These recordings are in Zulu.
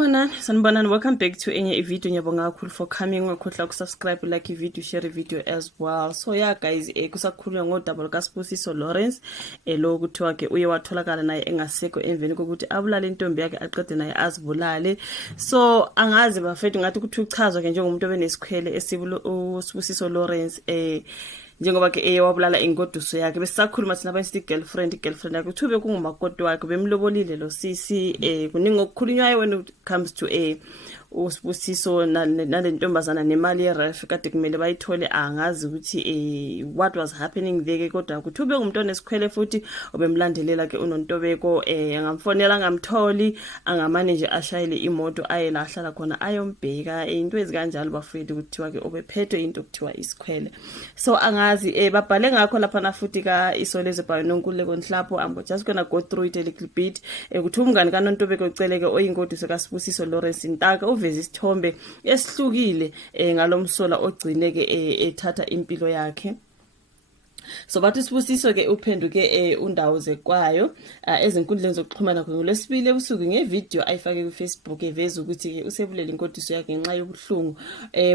Sanibonani, welcome back to enye video. Ngiyabonga kakhulu for coming. Ngakhohlwa ukusubscribe, like video, share video as well. So yeah guys, kusakhulunywa ngodaba lukaSibusiso Lawrence lo kuthiwa ke uye watholakala naye engasekho emveni kokuthi abulale intombi yakhe aqede naye azibulale. So angazi bafethu ngathi ukuthi uchazwa ke njengomuntu obenesikhwele uSibusiso Lawrence njengoba ke wabulala ingoduso yakhe besisakhuluma thina abanye girlfriend yakhe uthube kungumakoti wakhe bemlobolile lo sisi kuningi okukhulunywayo when it comes to uSibusiso nalentombazana nemali yeref kade kumele bayithole. Angazi ukuthi what was happening there kodwa kuthube ngumuntu onesikhwele futhi obemlandelela ke uNontobeko angamfonela ngamtholi angamane nje ashayele imoto aye la ahlala khona ayombheka into ezikanjalo bafethu kuthiwa ke obephethwe into kuthiwa isikhwele. So angazi babhale ngakho lapha na futhi ka Isolezwe by noNkululeko Nhlapho. I'm just gonna go through it a little bit. Kuthi umngane kaNontobeko uceleke oyingoduso kaSibusiso Lawrence Ntaka uveza isithombe esihlukile ngalomsola ogcineke ethatha impilo yakhe. So bathi Sibusiso ke uphenduke undawo zekwayo ezinkundleni zokuxhumana ngoLwesibili ebusuku ngevideo ayifake ku Facebook eveza ukuthi ke usebulela inkoduso yakhe ngenxa yobuhlungu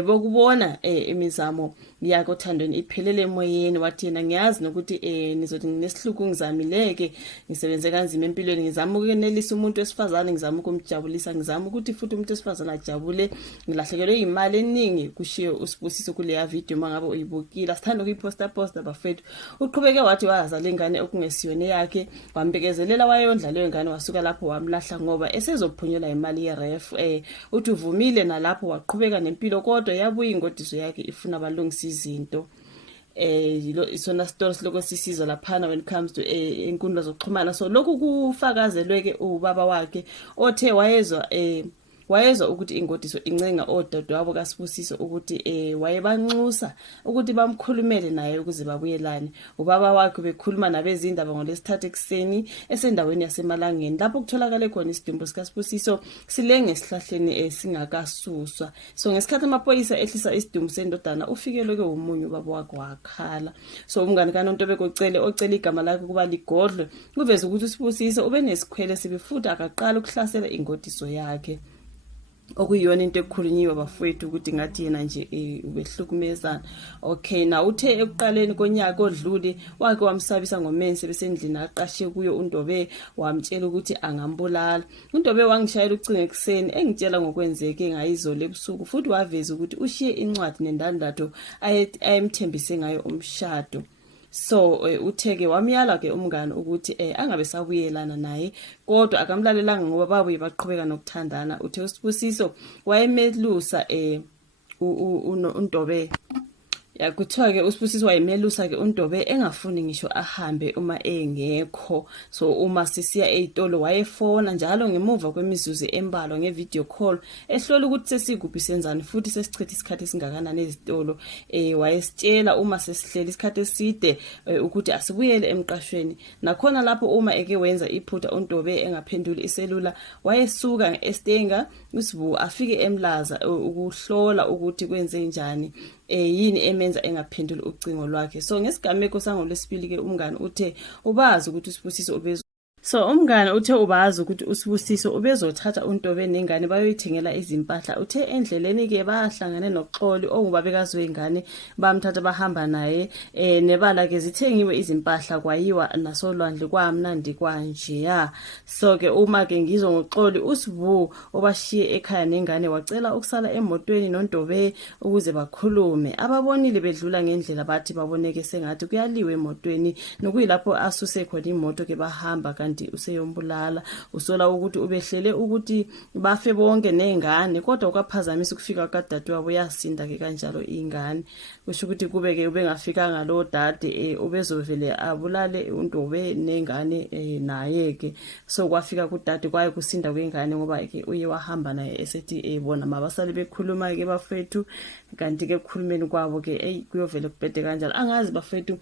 bokubona imizamo yakhe othandweni iphelele emoyeni. Wathi yena ngiyazi nokuthi nizothi nginesihluku ngizamileke ngisebenze kanzima empilweni ngizama ukunelisa umuntu wesifazane ngizama ukumjabulisa ngizama ukuthi futhi umuntu wesifazane ajabule ngilahlekelwe imali eningi kushiye uSibusiso kule video mangabe uyibukile sithanda ukuyiposta bafethu. Uqhubeke wathi waza lengane okungesiyona yakhe wambekezelela wayondla leyo ngane wasuka lapho wamlahla ngoba esezophunyela imali yeref. Uthi uvumile nalapho waqhubeka nempilo kodwa yabuya ingodiso yakhe ifuna abalungisa izinto. Isona story siloko sisiza laphana when it comes to inkundla zokuxhumana. So lokhu kufakazelwe ke ubaba wakhe othe wayezwa ukuthi ingodiso incenga odadewabo kaSibusiso ukuthi wayebanxusa ukuthi bamkhulumele naye ukuze babuyelane. Ubaba wakhe bekhuluma nabezindaba ngolesithathu ekseni esendaweni yaseMalangeni lapho kutholakala khona isidumbu sikaSibusiso silenge esihlahleni singakasuswa. So ngesikhathi amaphoyisa ehlisa isidumbu sendodana ufikelwe ke umunyu ubaba wakhe wakhala. So umngane kaNontobeko ocela igama lakhe kuba ligodlwe uveza ukuthi uSibusiso ubenesikhwele sibe futhi akaqala ukuhlasela ingodiso yakhe okuyiyona into ekukhulunyiwe bafowethu ukuthi ngathi yena nje ubehlukumezana. Okay, na uthe ekuqaleni konyaka odlule wake wamsabisa ngomense besendlini aqashe kuyo uNdobe wamtshela ukuthi angambulala. uNdobe wangishayela ucingo ekseni engitshela ngokwenzeke ngayizolo ebusuku futhi waveza ukuthi ushiye incwadi nendandatho ayemthembise ngayo umshado. So utheke wamyala ke umngane ukuthi angabe sabuyelana naye kodwa akamlalelanga ngoba babuye baqhubeka nokuthandana. Uthe uSibusiso wayemelusa uNdobe kuthiwa ke uSibusiso wayemelusa ke uNdobe engafuni ngisho ahambe uma engekho. So uma sisiya ezitolo wayefona njalo ngemuva kwemizuzu embalwa ngevideo call ehlola ukuthi sesiguphi senzani futhi sesichitha isikhathi esingakanani ezitolo. Wayesitshela uma sesihleli isikhathi eside ukuthi asibuyele emqashweni. Nakhona lapho uma eke wenza iphutha uNdobe engaphenduli iselula wayesuka eStenga uSibu afike emlaza ukuhlola ukuthi kwenze njani yini emenza engaphenduli ucingo lwakhe. So ngesigameko sangolwesibili ke umngane uthe ubazi ukuthi uSibusiso So umngane uthe ubazi ukuthi uSibusiso ubezothatha uNdobe nengane bayoyithengela izimpahla. Uthe endleleni ke bahlangane noXoli ongubabekazi wengane bamthatha bahamba naye nebala ke zithengiwe izimpahla kwayiwa nasolwandle kwamnandi kwanje ya. So ke uma ke ngizwe ngoXoli uSibu obashiye ekhaya nengane wacela ukusala emotweni noNdobe ukuze bakhulume. Ababonile bedlula ngendlela bathi baboneke sengathi kuyaliwe emotweni nokuyilapho asuse khona imoto ke bahamba kanti useyombulala. Usola ukuthi ubehlele ukuthi bafe bonke nengane kodwa kwaphazamisa ukufika kadadewabo yasinda ke kanjalo ingane. Kusho ukuthi kube ke ubengafikanga lo dade ubezovele abulale uNdobe nengane naye ke. So kwafika kudade kwaye kusinda kwengane ngoba ke uye wahamba naye esethi bona mabasale bekhuluma ke bafethu kanti ke kukhulumeni kwabo ke kuyovele kubhede kanjalo. Angazi bafethu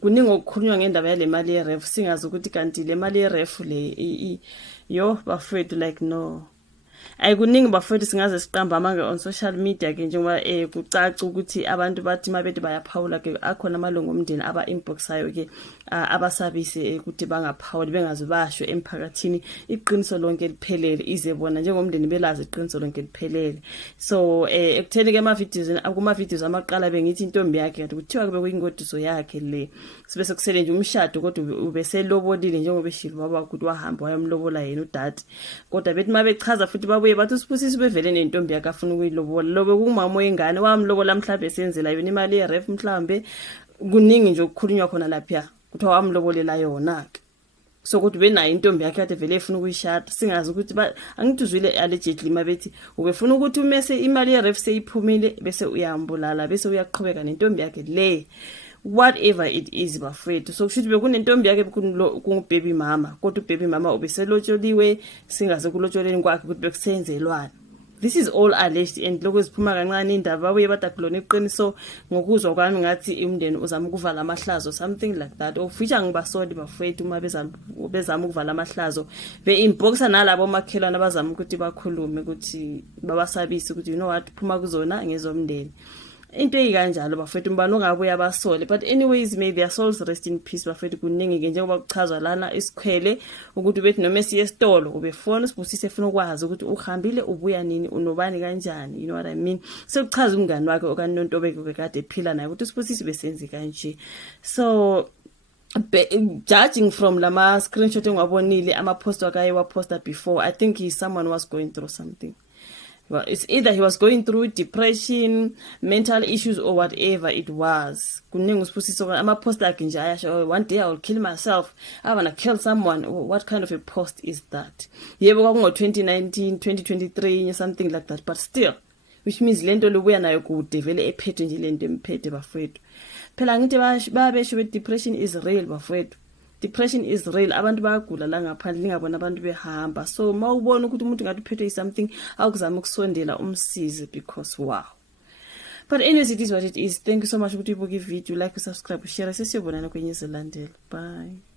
kuningi okukhulunywa ngendaba yale mali yeref singazi ukuthi kanti le mali yeref le yo bafethu like no ayikuningi bafowethu singaze siqamba amanga on social media ke njengoba kucaca ukuthi abantu bathi mabethi bayaphawula ke akhona amalungu omndeni aba-inboxayo ke abasabise ukuthi bangaphawuli bengaze basho emphakathini iqiniso lonke liphelele ize bona njengomndeni belazi iqiniso lonke liphelele. So ekutheni ke kuma-videos amaqala bengithi intombi yakhe kanti kuthiwa kube kuyingodiso yakhe le sibe sekusele nje umshado kodwa ubeselobolile njengoba eshilo baba ukuthi wahamba wayomlobola yena udade kodwa bethi mabechaza futhi babuye bathi uSibusisiwe bevele nentombi yakhe afuna ukuyilobola lobe kungumama oyingane wamlobola mhlawumbe esenzela yona imali yeref mhlawumbe kuningi nje ukukhulunywa khona lapha kuthiwa wamlobolela yona ke so ukuthi benayo intombi yakhe kade vele efuna ukuyishada singazi ukuthi angithuzwile allegedly mabethi ubefuna ukuthi umese imali yeref seyiphumile bese uyambulala bese uyaqhubeka nentombi yakhe le whatever it is bafowethu. So kushuthi bekunentombi yakhe kungubaby mama kodwa ubaby mama ubeselotsholiwe singaze kulotsholeni kwakhe ukuthi bekusenzelwana. This is all alleged and lokho ziphuma kancane indaba babuye badakulona iqiniso ngokuzwa kwami ngathi umndeni uzama ukuvala amahlazo something like that of which angibasoli bafowethu uma bezama ukuvala amahlazo be-inboxa nalabo makhelwane abazama ukuthi bakhulume ukuthi babasabise ukuthi you know what phuma kuzona ngezomndeni into eyikanjalo bafowethu mbani ongabuye abasole but anyways may their souls rest in peace bafowethu kuningi ke njengoba kuchazwa lana isikhwele ukuthi bethi noma esiye esitolo ubefona uSibusise efuna ukwazi ukuthi uhambile ubuya nini unobani kanjani you know what I mean sekuchaza umngani wakhe okanye noNtobeko bekade ephila naye ukuthi uSibusise besenze kanje. So judging from lama screenshot engwabonile ama post wakaye waposta before I think someone was going through something. Well, it's either he was going through depression, mental issues or whatever it was. Kuningi uSibusise ama post akhe nje ayasho one day I will kill myself. I want to kill someone. What kind of a post is that? Yebo kwakungo 2019, 2023 something like that but still which means lento lobuya nayo kude vele ephethe nje lento emphethe bafowethu. Phela ngithi babesho depression is real bafowethu. Depression is real abantu bayagula la ngaphandle lingabona abantu behamba so mawubona ukuthi umuntu ngathi uphethwe something awukuzama ukusondela umsize because wow. But anyways it is what it is. Thank you so much ukuthi ubuke ivideo like subscribe share sesiyobonana kwenye izilandelo. Bye.